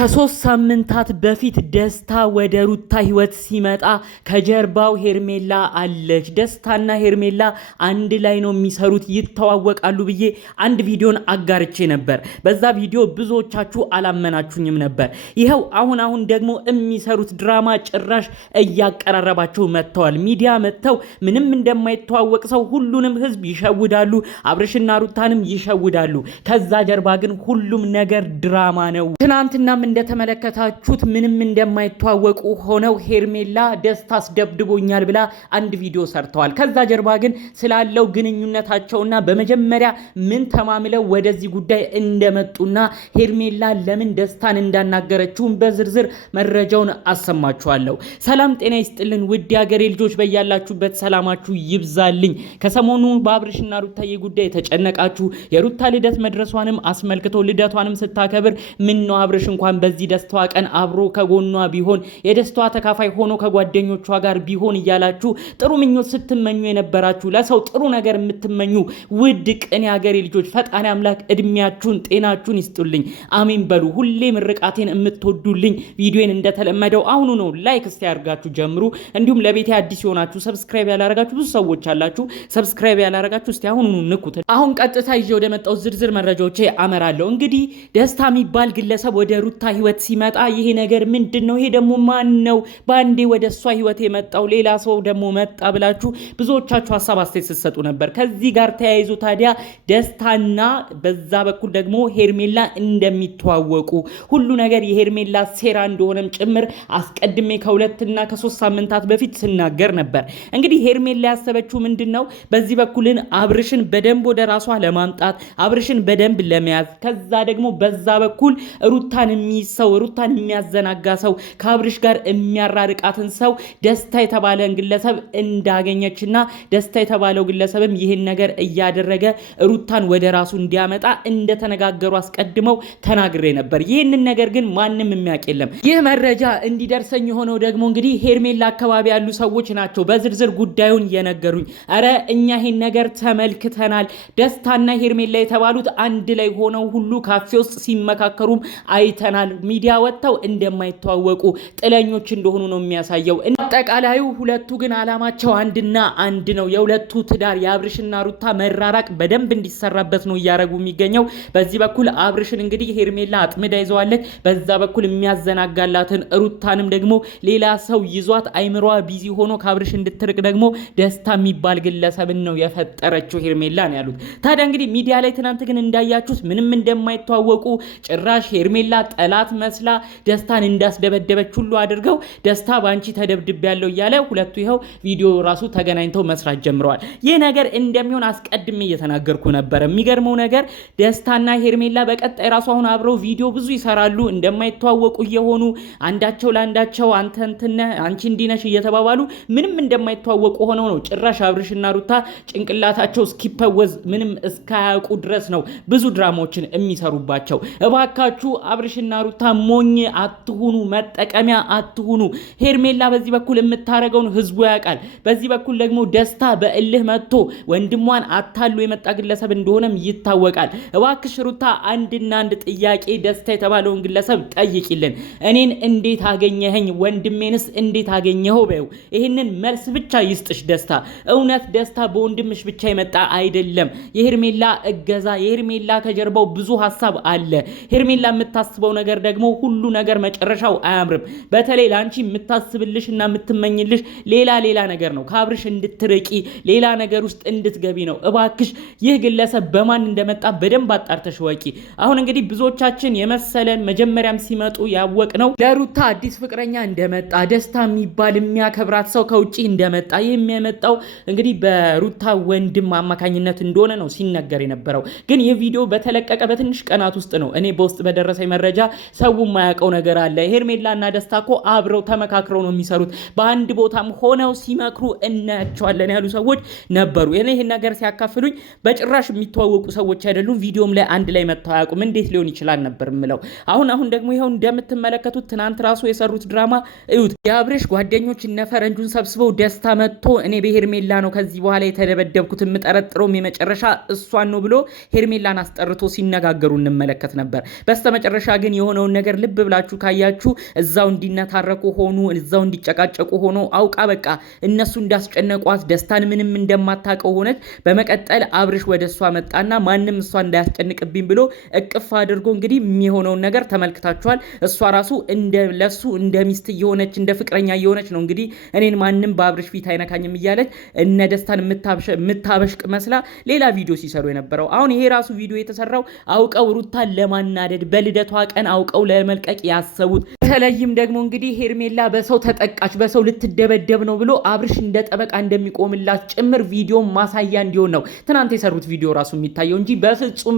ከሶስት ሳምንታት በፊት ደስታ ወደ ሩታ ህይወት ሲመጣ ከጀርባው ሄርሜላ አለች። ደስታና ሄርሜላ አንድ ላይ ነው የሚሰሩት፣ ይተዋወቃሉ ብዬ አንድ ቪዲዮን አጋርቼ ነበር። በዛ ቪዲዮ ብዙዎቻችሁ አላመናችሁኝም ነበር። ይኸው አሁን ደግሞ የሚሰሩት ድራማ ጭራሽ እያቀራረባቸው መጥተዋል። ሚዲያ መጥተው ምንም እንደማይተዋወቅ ሰው ሁሉንም ህዝብ ይሸውዳሉ፣ አብርሽና ሩታንም ይሸውዳሉ። ከዛ ጀርባ ግን ሁሉም ነገር ድራማ ነው። ትናንትና እንደተመለከታችሁት ምንም እንደማይተዋወቁ ሆነው ሄርሜላ ደስታ አስደብድቦኛል ብላ አንድ ቪዲዮ ሰርተዋል። ከዛ ጀርባ ግን ስላለው ግንኙነታቸውና በመጀመሪያ ምን ተማምለው ወደዚህ ጉዳይ እንደመጡና ሄርሜላ ለምን ደስታን እንዳናገረችውን በዝርዝር መረጃውን አሰማችኋለሁ። ሰላም ጤና ይስጥልን ውድ የሀገሬ ልጆች፣ በያላችሁበት ሰላማችሁ ይብዛልኝ። ከሰሞኑ በአብርሽና ሩታዬ ጉዳይ የተጨነቃችሁ የሩታ ልደት መድረሷንም አስመልክቶ ልደቷንም ስታከብር ምን ነው አብርሽ እንኳን በዚህ ደስታዋ ቀን አብሮ ከጎኗ ቢሆን የደስታዋ ተካፋይ ሆኖ ከጓደኞቿ ጋር ቢሆን እያላችሁ ጥሩ ምኞት ስትመኙ የነበራችሁ ለሰው ጥሩ ነገር የምትመኙ ውድ ቅን የሀገሬ ልጆች ፈጣሪ አምላክ እድሜያችሁን ጤናችሁን ይስጡልኝ፣ አሜን በሉ። ሁሌ ምርቃቴን የምትወዱልኝ ቪዲዮን እንደተለመደው አሁኑ ነው ላይክ እስቲ ያርጋችሁ ጀምሩ። እንዲሁም ለቤቴ አዲስ የሆናችሁ ሰብስክራይብ ያላረጋችሁ ብዙ ሰዎች አላችሁ፣ ሰብስክራይብ ያላረጋችሁ እስቲ አሁኑ ንኩት። አሁን ቀጥታ ይዤ ወደ መጣው ዝርዝር መረጃዎቼ አመራለሁ። እንግዲህ ደስታ የሚባል ግለሰብ ወደ ሩታ ህይወት ሲመጣ ይሄ ነገር ምንድነው? ይሄ ደግሞ ማን ነው? ባንዴ ወደ እሷ ህይወት የመጣው ሌላ ሰው ደግሞ መጣ ብላችሁ ብዙዎቻችሁ ሀሳብ አስተያየት ስትሰጡ ነበር። ከዚህ ጋር ተያይዞ ታዲያ ደስታና በዛ በኩል ደግሞ ሄርሜላ እንደሚተዋወቁ ሁሉ ነገር የሄርሜላ ሴራ እንደሆነም ጭምር አስቀድሜ ከሁለትና ከሶስት ሳምንታት በፊት ስናገር ነበር። እንግዲህ ሄርሜላ ያሰበችው ምንድነው? በዚህ በኩልን አብርሽን በደንብ ወደ ራሷ ለማምጣት አብርሽን በደንብ ለመያዝ ከዛ ደግሞ በዛ በኩል ሩታን የሚሰው ሩታን የሚያዘናጋ ሰው ከአብርሽ ጋር የሚያራርቃትን ሰው ደስታ የተባለን ግለሰብ እንዳገኘችና ደስታ የተባለው ግለሰብም ይህን ነገር እያደረገ ሩታን ወደ ራሱ እንዲያመጣ እንደተነጋገሩ አስቀድመው ተናግሬ ነበር። ይህንን ነገር ግን ማንም የሚያውቅ የለም። ይህ መረጃ እንዲደርሰኝ የሆነው ደግሞ እንግዲህ ሄርሜላ አካባቢ ያሉ ሰዎች ናቸው በዝርዝር ጉዳዩን የነገሩኝ። አረ እኛ ይህን ነገር ተመልክተናል፣ ደስታና ሄርሜላ የተባሉት አንድ ላይ ሆነው ሁሉ ካፌ ውስጥ ሲመካከሩም አይተናል። ሚዲያ ወጥተው እንደማይተዋወቁ ጥለኞች እንደሆኑ ነው የሚያሳየው። አጠቃላዩ ሁለቱ ግን አላማቸው አንድና አንድ ነው። የሁለቱ ትዳር የአብርሽና ሩታ መራራቅ በደንብ እንዲሰራበት ነው እያረጉ የሚገኘው። በዚህ በኩል አብርሽን እንግዲህ ሄርሜላ አጥምዳ ይዘዋለች። በዛ በኩል የሚያዘናጋላትን ሩታንም ደግሞ ሌላ ሰው ይዟት አይምሯ ቢዚ ሆኖ ከአብርሽ እንድትርቅ ደግሞ ደስታ የሚባል ግለሰብን ነው የፈጠረችው ሄርሜላ ነው ያሉት። ታዲያ እንግዲህ ሚዲያ ላይ ትናንት ግን እንዳያችሁት ምንም እንደማይተዋወቁ ጭራሽ ሄርሜላ ጠላት መስላ ደስታን እንዳስደበደበች ሁሉ አድርገው ደስታ ባንቺ ተደብድብ ያለው እያለ ሁለቱ ይኸው ቪዲዮ ራሱ ተገናኝተው መስራት ጀምረዋል። ይህ ነገር እንደሚሆን አስቀድሜ እየተናገርኩ ነበር። የሚገርመው ነገር ደስታና ሄርሜላ በቀጣይ ራሱ አሁን አብረው ቪዲዮ ብዙ ይሰራሉ፣ እንደማይተዋወቁ እየሆኑ አንዳቸው ለአንዳቸው አንተ እንትን አንቺ እንዲነሽ እየተባባሉ ምንም እንደማይተዋወቁ ሆነው ነው ጭራሽ አብርሽና ሩታ ጭንቅላታቸው እስኪፈወዝ ምንም እስካያውቁ ድረስ ነው ብዙ ድራማዎችን የሚሰሩባቸው። እባካችሁ አብርሽና ሩታ ሞኝ አትሁኑ፣ መጠቀሚያ አትሁኑ። ሄርሜላ በዚህ በኩል የምታረገውን ህዝቡ ያውቃል። በዚህ በኩል ደግሞ ደስታ በእልህ መጥቶ ወንድሟን አታሉ የመጣ ግለሰብ እንደሆነም ይታወቃል። እባክሽ ሩታ አንድና አንድ ጥያቄ ደስታ የተባለውን ግለሰብ ጠይቂልን። እኔን እንዴት አገኘኸኝ፣ ወንድሜንስ እንዴት አገኘኸው በይው። ይህንን መልስ ብቻ ይስጥሽ ደስታ። እውነት ደስታ በወንድምሽ ብቻ የመጣ አይደለም። የሄርሜላ እገዛ፣ የሄርሜላ ከጀርባው ብዙ ሀሳብ አለ። ሄርሜላ የምታስበው ነገር ደግሞ ሁሉ ነገር መጨረሻው አያምርም። በተለይ ላንቺ የምታስብልሽ እና የምትመኝልሽ ሌላ ነገር ነው። ከአብርሽ እንድትርቂ ሌላ ነገር ውስጥ እንድትገቢ ነው። እባክሽ ይህ ግለሰብ በማን እንደመጣ በደንብ አጣርተሽ ወቂ። አሁን እንግዲህ ብዙዎቻችን የመሰለን መጀመሪያም ሲመጡ ያወቅ ነው ለሩታ አዲስ ፍቅረኛ እንደመጣ ደስታ የሚባል የሚያከብራት ሰው ከውጪ እንደመጣ። ይህም የመጣው እንግዲህ በሩታ ወንድም አማካኝነት እንደሆነ ነው ሲነገር የነበረው። ግን ይህ ቪዲዮ በተለቀቀ በትንሽ ቀናት ውስጥ ነው እኔ በውስጥ በደረሰኝ መረጃ ሰው የማያውቀው ነገር አለ። ሄርሜላና ደስታ እኮ አብረው ተመካክረው ነው የሚሰሩት። በአንድ ቦታም ሆነው ሲመክሩ እናያቸዋለን ያሉ ሰዎች ነበሩ። ይህን ነገር ሲያካፍሉኝ በጭራሽ የሚተዋወቁ ሰዎች አይደሉም። ቪዲዮም ላይ አንድ ላይ መተው አያውቁም። እንዴት ሊሆን ይችላል ነበር የምለው። አሁን ደግሞ ይኸው እንደምትመለከቱት ትናንት ራሱ የሰሩት ድራማ እዩት። የአብርሽ ጓደኞች እነ ፈረንጁን ሰብስበው ደስታ መጥቶ እኔ በሄርሜላ ነው ከዚህ በኋላ የተደበደብኩት የምጠረጥረውም የመጨረሻ እሷን ነው ብሎ ሄርሜላን አስጠርቶ ሲነጋገሩ እንመለከት ነበር። በስተመጨረሻ ግን የሆነ የሚሆነውን ነገር ልብ ብላችሁ ካያችሁ እዛው እንዲነታረቁ ሆኑ እዛው እንዲጨቃጨቁ ሆኖ አውቃ በቃ እነሱ እንዳስጨነቋት ደስታን ምንም እንደማታቀው ሆነች። በመቀጠል አብርሽ ወደሷ መጣና ማንም እሷ እንዳያስጨንቅብኝ ብሎ እቅፍ አድርጎ እንግዲህ የሚሆነውን ነገር ተመልክታችኋል። እሷ ራሱ ለሱ እንደ ሚስት እየሆነች እንደ ፍቅረኛ እየሆነች ነው እንግዲህ እኔን ማንም በአብርሽ ፊት አይነካኝም እያለች እነ ደስታን የምታበሽቅ መስላ ሌላ ቪዲዮ ሲሰሩ የነበረው። አሁን ይሄ ራሱ ቪዲዮ የተሰራው አውቀው ሩታን ለማናደድ በልደቷ ቀን አውቀው ለመልቀቅ ያሰቡት። በተለይም ደግሞ እንግዲህ ሄርሜላ በሰው ተጠቃች በሰው ልትደበደብ ነው ብሎ አብርሽ እንደ ጠበቃ እንደሚቆምላት ጭምር ቪዲዮ ማሳያ እንዲሆን ነው ትናንት የሰሩት ቪዲዮ ራሱ የሚታየው እንጂ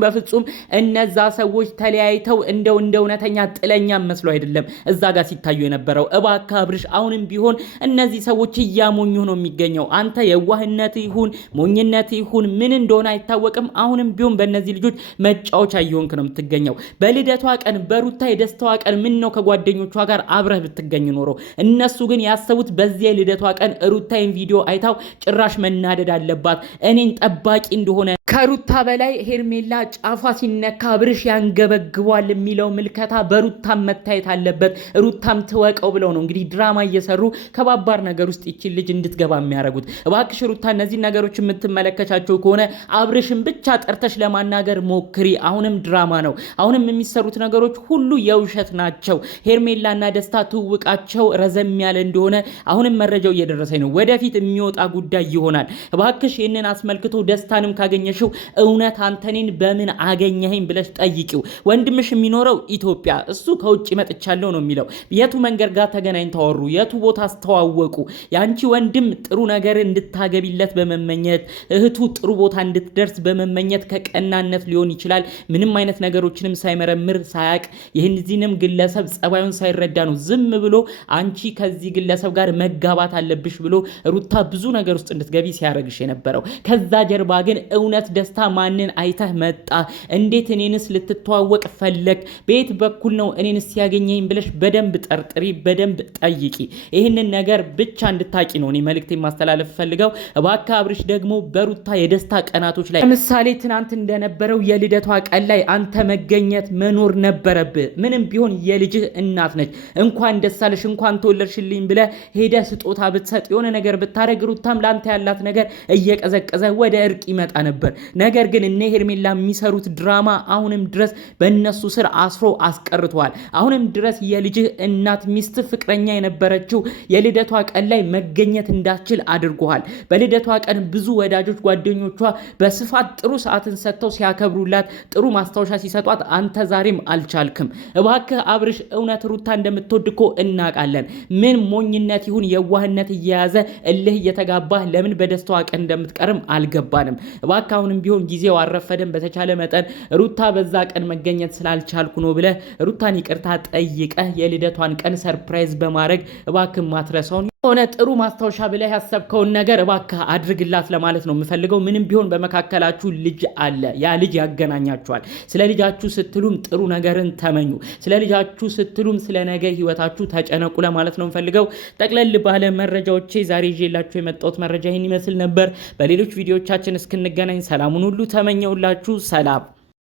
በፍጹም እነዛ ሰዎች ተለያይተው እንደ እውነተኛ ጥለኛ መስሎ አይደለም እዛ ጋር ሲታዩ የነበረው። እባክህ አብርሽ አሁንም ቢሆን እነዚህ ሰዎች እያሞኙ ነው የሚገኘው። አንተ የዋህነት ይሁን ሞኝነት ይሁን ምን እንደሆነ አይታወቅም። አሁንም ቢሆን በእነዚህ ልጆች መጫወቻ እየሆንክ ነው የምትገኘው። በልደቷ ቀን በሩታ የደስታዋ ቀን ምን ነው ከጓደኞቿ ጋር አብረህ ብትገኝ ኖሮ። እነሱ ግን ያሰቡት በዚህ የልደቷ ቀን ሩታይን ቪዲዮ አይታው ጭራሽ መናደድ አለባት እኔን ጠባቂ እንደሆነ ከሩታ በላይ ሄርሜላ ጫፏ ሲነካ አብርሽ ያንገበግቧል የሚለው ምልከታ በሩታም መታየት አለበት። ሩታም ትወቀው ብለው ነው እንግዲህ ድራማ እየሰሩ ከባባር ነገር ውስጥ ይችል ልጅ እንድትገባ የሚያደርጉት። እባክሽ ሩታ እነዚህ ነገሮች የምትመለከቻቸው ከሆነ አብርሽን ብቻ ጠርተሽ ለማናገር ሞክሪ። አሁንም ድራማ ነው። አሁንም የሚሰሩት ነገሮች ሁሉ የውሸት ናቸው። ሄርሜላና ደስታ ትውቃቸው ረዘም ያለ እንደሆነ አሁንም መረጃው እየደረሰኝ ነው። ወደፊት የሚወጣ ጉዳይ ይሆናል። እባክሽ ይህንን አስመልክቶ ደስታንም ካገኘሽው እውነት አንተኔን በምን አገኘኸኝ ብለሽ ጠይቂው። ወንድምሽ የሚኖረው ኢትዮጵያ፣ እሱ ከውጭ መጥቻለሁ ነው የሚለው። የቱ መንገድ ጋር ተገናኝተው አወሩ? የቱ ቦታ አስተዋወቁ? ያንቺ ወንድም ጥሩ ነገር እንድታገቢለት በመመኘት እህቱ ጥሩ ቦታ እንድትደርስ በመመኘት ከቀናነት ሊሆን ይችላል ምንም አይነት ነገሮችንም ሳይመረምር ሳያቅ ይህንዚህንም ግለሰብ ጸባዩን ሳይረዳ ነው ዝም ብሎ አንቺ ከዚህ ግለሰብ ጋር መጋባት አለብሽ ብሎ ሩታ ብዙ ነገር ውስጥ እንድትገቢ ሲያደርግሽ የነበረው። ከዛ ጀርባ ግን እውነት ደስታ ማንን አይተህ መጣ? እንዴት እኔንስ ልትተዋወቅ ፈለግ? በየት በኩል ነው እኔንስ ያገኘኝ ብለሽ በደንብ ጠርጥሪ፣ በደንብ ጠይቂ። ይህንን ነገር ብቻ እንድታቂ ነው እኔ መልእክት ማስተላለፍ ፈልገው። እባክህ አብርሽ ደግሞ በሩታ የደስታ ቀናቶች ላይ ለምሳሌ ትናንት እንደነበረው የልደቷ ቀን ላይ አንተ መገኘት መኖር ነበረብህ። ምንም ቢሆን የልጅህ እናት ነች። እንኳን ደስ አለሽ እንኳን ተወለድሽልኝ ብለህ ሄደህ ስጦታ ብትሰጥ የሆነ ነገር ብታረግ ሩታም ላንተ ያላት ነገር እየቀዘቀዘ ወደ እርቅ ይመጣ ነበር። ነገር ግን እነ ሄርሜላ የሚሰሩት ድራማ አሁንም ድረስ በእነሱ ስር አስሮ አስቀርቷል። አሁንም ድረስ የልጅህ እናት ሚስት ፍቅረኛ የነበረችው የልደቷ ቀን ላይ መገኘት እንዳትችል አድርጎሃል። በልደቷ ቀን ብዙ ወዳጆች ጓደኞቿ በስፋት ጥሩ ሰዓትን ሰጥተው ሲያከብሩላት ጥሩ ማስታወሻ ሲሰጧት አንተ ዛሬም አልቻልክም። እባክህ አብርሽ እውነት ሩታ እንደምትወድ እኮ እናውቃለን። ምን ሞኝነት ይሁን የዋህነት እየያዘ እልህ እየተጋባህ ለምን በደስታዋ ቀን እንደምትቀርም አልገባንም። እባክህ አሁንም ቢሆን ጊዜው አረፈደን። በተቻለ መጠን ሩታ በዛ ቀን መገኘት ስላልቻልኩ ነው ብለህ ሩታን ይቅርታ ጠይቀህ የልደቷን ቀን ሰርፕራይዝ በማድረግ እባክህ ማትረሳውን ሆነ ጥሩ ማስታወሻ ብለህ ያሰብከውን ነገር እባክህ አድርግላት ለማለት ነው የምፈልገው። ምንም ቢሆን በመካከላችሁ ልጅ አለ። ያ ልጅ ያገናኛችኋል። ስለ ልጃችሁ ስትሉም ጥሩ ነገርን ተመኙ። ስለ ልጃችሁ ስትሉም ስለ ነገ ህይወታችሁ ተጨነቁ ለማለት ነው የምፈልገው። ጠቅለል ባለ መረጃዎቼ ዛሬ ይዤላችሁ የመጣሁት መረጃ ይህን ይመስል ነበር። በሌሎች ቪዲዮዎቻችን እስክንገናኝ ሰላሙን ሁሉ ተመኘውላችሁ። ሰላም